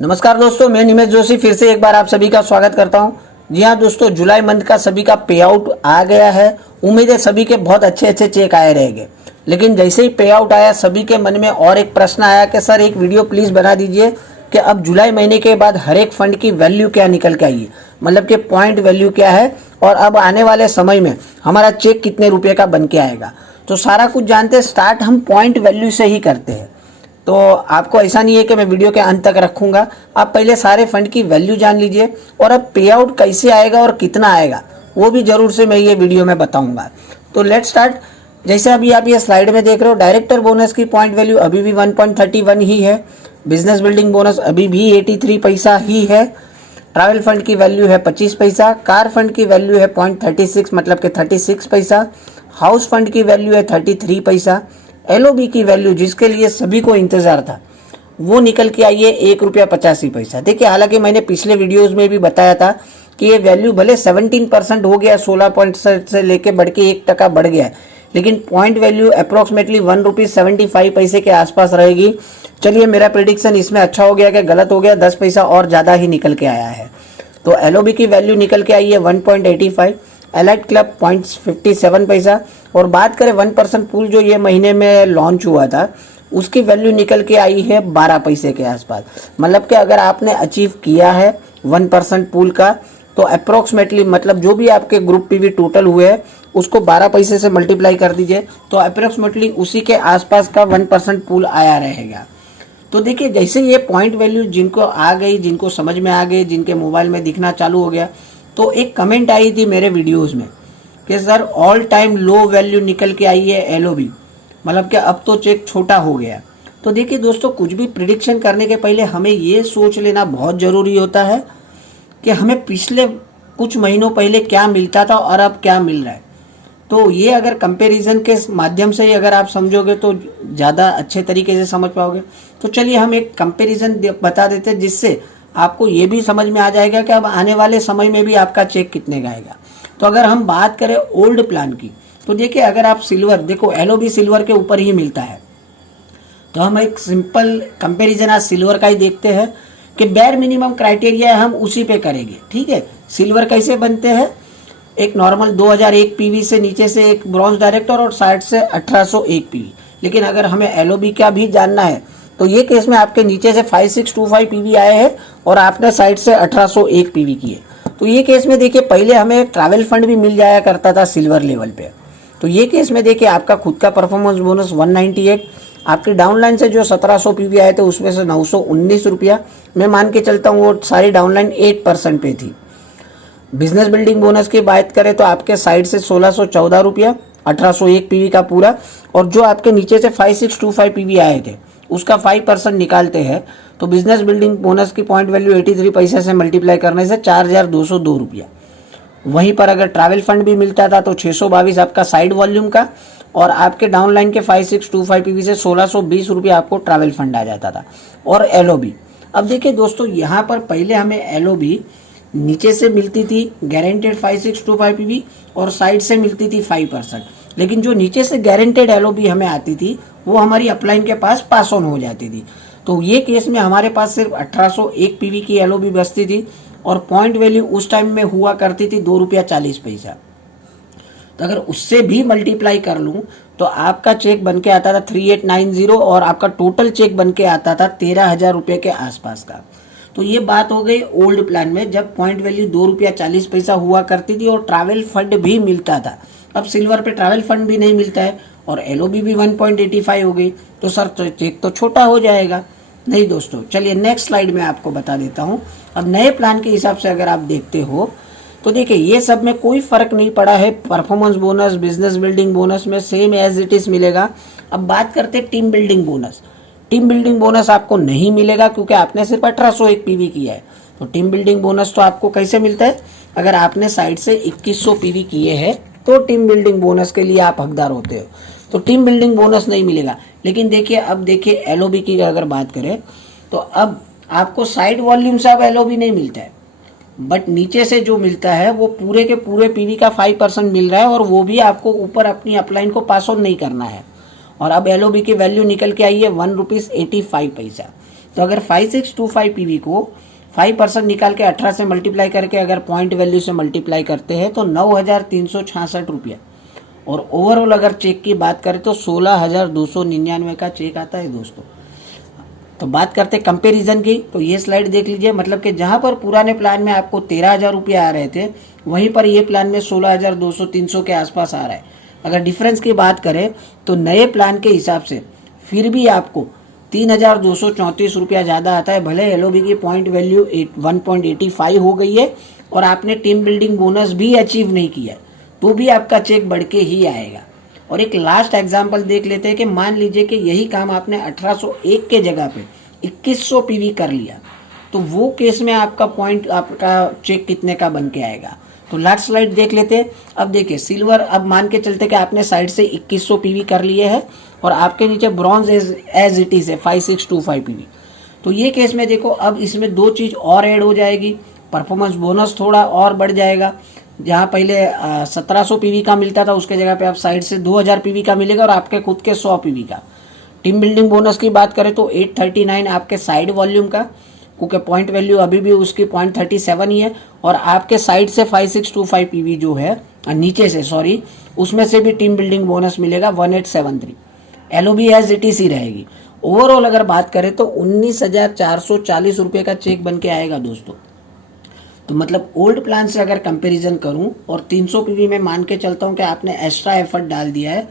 नमस्कार दोस्तों, मैं निमेश जोशी फिर से एक बार आप सभी का स्वागत करता हूं। जी हाँ दोस्तों, जुलाई मंथ का सभी का पे आउट आ गया है। उम्मीद है सभी के बहुत अच्छे चेक आए रहेंगे। लेकिन जैसे ही पे आउट आया, सभी के मन में और एक प्रश्न आया कि सर एक वीडियो प्लीज़ बना दीजिए कि अब जुलाई महीने के बाद हर एक फंड की वैल्यू क्या निकल के आई है, मतलब कि पॉइंट वैल्यू क्या है और अब आने वाले समय में हमारा चेक कितने रुपये का बन के आएगा। तो सारा कुछ जानते स्टार्ट हम पॉइंट वैल्यू से ही करते हैं। तो आपको ऐसा नहीं है कि मैं वीडियो के अंत तक रखूंगा, आप पहले सारे फंड की वैल्यू जान लीजिए और अब पे आउट कैसे आएगा और कितना आएगा वो भी जरूर से मैं ये वीडियो में बताऊंगा। तो लेट स्टार्ट। जैसे अभी आप ये स्लाइड में देख रहे हो, डायरेक्टर बोनस की पॉइंट वैल्यू अभी भी 1.31 ही है। बिजनेस बिल्डिंग बोनस अभी भी 83 पैसा ही है। ट्रैवल फंड की वैल्यू है 25 पैसा। कार फंड की वैल्यू है 0.36 मतलब कि 36 पैसा। हाउस फंड की वैल्यू है 33 पैसा। एलओबी की वैल्यू जिसके लिए सभी को इंतजार था वो निकल के आई है 1.85 रुपया। देखिए, हालांकि मैंने पिछले वीडियोस में भी बताया था कि ये वैल्यू भले 17% हो गया, 16 पॉइंट से लेके बढ़ के 1% बढ़ गया है, लेकिन पॉइंट वैल्यू अप्रोक्सीमेटली ₹1.75 के आसपास रहेगी। चलिए, मेरा प्रिडिक्शन इसमें अच्छा हो गया कि गलत हो गया, 10 पैसा और ज़्यादा ही निकल के आया है। तो एलओबी की वैल्यू निकल के आई है 1.85। एलाइट क्लब 0.57 पैसा। और बात करें 1% पूल जो ये महीने में लॉन्च हुआ था, उसकी वैल्यू निकल के आई है 12 पैसे के आसपास। मतलब कि अगर आपने अचीव किया है 1% पूल का तो अप्रोक्सीमेटली, मतलब जो भी आपके ग्रुप पीवी टोटल हुए हैं उसको 12 पैसे से मल्टीप्लाई कर दीजिए तो अप्रोक्सीमेटली उसी के आसपास का 1% पूल आया रहेगा। तो देखिए, जैसे ये पॉइंट वैल्यू जिनको आ गई, जिनको समझ में आ गई, जिनके मोबाइल में दिखना चालू हो गया, तो एक कमेंट आई थी मेरे वीडियोस में कि sir all time low value निकल के आई है एलओबी, मतलब कि अब तो चेक छोटा हो गया। तो देखिए दोस्तों, कुछ भी प्रिडिक्शन करने के पहले हमें ये सोच लेना बहुत ज़रूरी होता है कि हमें पिछले कुछ महीनों पहले क्या मिलता था और अब क्या मिल रहा है। तो ये अगर कंपैरिजन के माध्यम से ही अगर आप समझोगे तो ज़्यादा अच्छे तरीके से समझ पाओगे। तो चलिए हम एक कंपैरिजन बता देते हैं जिससे आपको ये भी समझ में आ जाएगा कि अब आने वाले समय में भी आपका चेक कितने का आएगा। तो अगर हम बात करें ओल्ड प्लान की, तो देखिए अगर आप सिल्वर देखो, एलओबी सिल्वर के ऊपर ही मिलता है, तो हम एक सिंपल कंपैरिजन आज सिल्वर का ही देखते हैं कि बेयर मिनिमम क्राइटेरिया है, हम उसी पे करेंगे। ठीक है, सिल्वर कैसे बनते हैं? एक नॉर्मल 2001 पीवी से नीचे से एक ब्रॉन्ज डायरेक्टर और साइड से 1801 पीवी। लेकिन अगर हमें एलओबी का भी जानना है तो ये केस में आपके नीचे से 5625 पीवी आए हैं और आपने साइड से 1801 पीवी किए। तो ये केस में देखिए, पहले हमें ट्रैवल फंड भी मिल जाया करता था सिल्वर लेवल पे। तो ये केस में देखिए आपका खुद का परफॉर्मेंस बोनस 198, आपके डाउनलाइन से जो 1700 पीवी आए थे उसमें से 919 रुपया, मैं मान के चलता हूँ वो सारी डाउनलाइन 8% पे थी। बिजनेस बिल्डिंग बोनस की बात करें तो आपके साइड से 1614 रुपया, 1801 पीवी का पूरा, और जो आपके नीचे से 5625 पीवी आए थे उसका 5% निकालते हैं तो बिजनेस बिल्डिंग बोनस की पॉइंट वैल्यू 83 पैसे से मल्टीप्लाई करने से 4202 रुपया। वहीं पर अगर ट्रैवल फंड भी मिलता था तो 622 आपका साइड वॉल्यूम का, और आपके डाउनलाइन के 5625 पीवी से 1620 रुपया आपको ट्रैवल फंड आ जाता था। और एलओबी, अब देखिए दोस्तों, यहाँ पर पहले हमें एलओबी नीचे से मिलती थी गारंटेड 5625 पीवी और साइड से मिलती थी 5%, लेकिन जो नीचे से गारंटेड एलओबी हमें आती थी वो हमारी अपलाइन के पास पास ऑन हो जाती थी। तो ये केस में हमारे पास सिर्फ 1801 पीवी की एलओबी बचती थी और पॉइंट वैल्यू उस टाइम में हुआ करती थी ₹2.40। तो अगर उससे भी मल्टीप्लाई कर लूँ तो आपका चेक बन के आता था 3890 और आपका टोटल चेक बन के आता था 13,000 रुपये के आसपास का। तो ये बात हो गई ओल्ड प्लान में, जब पॉइंट वैल्यू ₹2.40 हुआ करती थी और ट्रैवल फंड भी मिलता था। अब सिल्वर पे ट्रैवल फंड भी नहीं मिलता है और एलओबी भी 1.85 हो गई, तो सर चेक तो छोटा हो जाएगा। नहीं दोस्तों, चलिए नेक्स्ट स्लाइड में आपको बता देता हूँ। अब नए प्लान के हिसाब से अगर आप देखते हो तो देखिए ये सब में कोई फर्क नहीं पड़ा है, performance bonus business building bonus में सेम एज इट इज मिलेगा। अब बात करते हैं team building bonus. Team building bonus आपको नहीं मिलेगा क्योंकि आपने सिर्फ 1801 पीवी किया है। तो टीम बिल्डिंग बोनस तो आपको कैसे मिलता है? अगर आपने साइड से 2100 पीवी किए हैं तो टीम बिल्डिंग बोनस के लिए आप हकदार होते हो। तो टीम बिल्डिंग बोनस नहीं मिलेगा। लेकिन देखिए, अब देखिए एलओबी की अगर बात करें तो अब आपको साइड वॉल्यूम से अब एलओबी नहीं मिलता है, बट नीचे से जो मिलता है वो पूरे के पूरे पीवी का 5% मिल रहा है और वो भी आपको ऊपर अपनी अपलाइन को पास ऑन नहीं करना है। और अब एलओबी की वैल्यू निकल के आई है ₹1.85। तो अगर 5625 पीवी को 5% निकाल के 18 से मल्टीप्लाई करके अगर पॉइंट वैल्यू से मल्टीप्लाई करते हैं तो 9,366 रुपया। और ओवरऑल अगर चेक की बात करें तो 16,299 का चेक आता है दोस्तों। तो बात करते कंपैरिजन की, तो ये स्लाइड देख लीजिए, मतलब कि जहां पर पुराने प्लान में आपको 13,000 रुपये आ रहे थे वहीं पर ये प्लान में 16,200-300 के आसपास आ रहा है। अगर डिफरेंस की बात करें तो नए प्लान के हिसाब से फिर भी आपको 3,234 रुपया ज़्यादा आता है। भले एलओबी की पॉइंट वैल्यू 1.85 हो गई है और आपने टीम बिल्डिंग बोनस भी अचीव नहीं किया है, तो भी आपका चेक बढ़ के ही आएगा। और एक लास्ट एग्जांपल देख लेते हैं कि मान लीजिए कि यही काम आपने 1801 के जगह पे 2100 पीवी कर लिया, तो वो केस में आपका पॉइंट, आपका चेक कितने का बन के आएगा। तो लास्ट स्लाइड देख लेते हैं। अब देखिए सिल्वर, अब मान के चलते कि आपने साइड से 2100 पीवी कर लिए है और आपके नीचे ब्रॉन्ज एज इट इज है 5625 पीवी। तो ये केस में देखो अब इसमें दो चीज़ और ऐड हो जाएगी, परफॉर्मेंस बोनस थोड़ा और बढ़ जाएगा। जहाँ पहले 1700 पीवी का मिलता था उसके जगह पे आप साइड से 2000 पीवी का मिलेगा और आपके खुद के 100 पीवी का। टीम बिल्डिंग बोनस की बात करें तो 839 आपके साइड वॉल्यूम का, क्योंकि पॉइंट वैल्यू अभी भी उसकी 0.37 ही है, और आपके साइड से 5625 पीवी जो है नीचे से, सॉरी, उसमें से भी टीम बिल्डिंग बोनस मिलेगा 1873। एलओबी एज इट इज ही रहेगी। ओवरऑल अगर बात करें तो 19,440 रुपये का चेक बन के आएगा दोस्तों। तो मतलब ओल्ड प्लान से अगर कंपैरिजन करूं और 300 पीवी में मान के चलता हूं कि आपने एक्स्ट्रा एफर्ट डाल दिया है,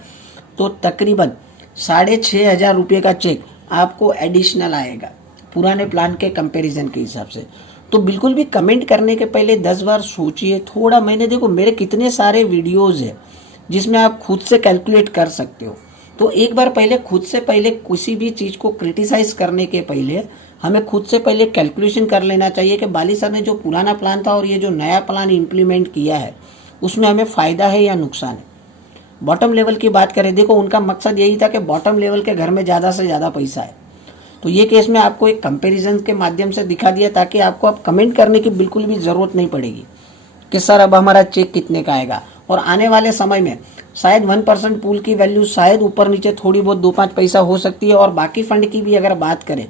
तो तकरीबन 6,500 रुपये का चेक आपको एडिशनल आएगा पुराने प्लान के कंपैरिजन के हिसाब से। तो बिल्कुल भी कमेंट करने के पहले 10 बार सोचिए थोड़ा। मैंने देखो मेरे कितने सारे वीडियोज़ है जिसमें आप खुद से कैलकुलेट कर सकते हो। तो एक बार पहले खुद से पहले किसी भी चीज़ को क्रिटिसाइज करने के पहले हमें खुद से पहले कैलकुलेशन कर लेना चाहिए कि बाली सर ने जो पुराना प्लान था और ये जो नया प्लान इम्प्लीमेंट किया है उसमें हमें फ़ायदा है या नुकसान है। बॉटम लेवल की बात करें, देखो उनका मकसद यही था कि बॉटम लेवल के घर में ज़्यादा से ज़्यादा पैसा है। तो ये केस में आपको एक कंपैरिजन के माध्यम से दिखा दिया ताकि आपको अब कमेंट करने की बिल्कुल भी ज़रूरत नहीं पड़ेगी कि सर अब हमारा चेक कितने का आएगा। और आने वाले समय में शायद 1% पूल की वैल्यू शायद ऊपर नीचे थोड़ी बहुत 2-5 पैसा हो सकती है। और बाकी फंड की भी अगर बात करें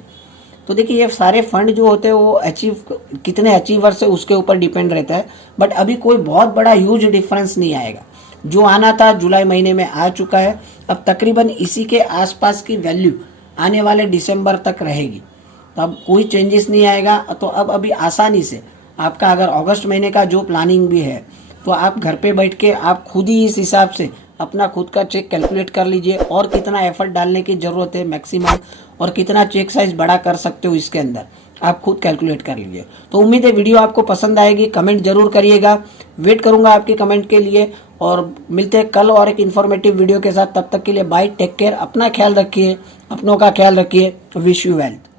तो देखिए ये सारे फंड जो होते हैं वो कितने अचीवर्स है उसके ऊपर डिपेंड रहता है। बट अभी कोई बहुत बड़ा ह्यूज डिफरेंस नहीं आएगा। जो आना था जुलाई महीने में आ चुका है। अब तकरीबन इसी के आसपास की वैल्यू आने वाले दिसंबर तक रहेगी। तो अब कोई चेंजेस नहीं आएगा। तो अब अभी आसानी से आपका अगर अगस्त महीने का जो प्लानिंग भी है तो आप घर पे बैठ के आप खुद ही इस हिसाब से अपना खुद का चेक कैलकुलेट कर लीजिए और कितना एफर्ट डालने की ज़रूरत है मैक्सिमम, और कितना चेक साइज बड़ा कर सकते हो इसके अंदर आप खुद कैलकुलेट कर लीजिए। तो उम्मीद है वीडियो आपको पसंद आएगी। कमेंट जरूर करिएगा, वेट करूंगा आपके कमेंट के लिए। और मिलते हैं कल और एक इन्फॉर्मेटिव वीडियो के साथ। तब तक के लिए बाय, टेक केयर, अपना ख्याल रखिए, अपनों का ख्याल रखिए। Wish you wealth.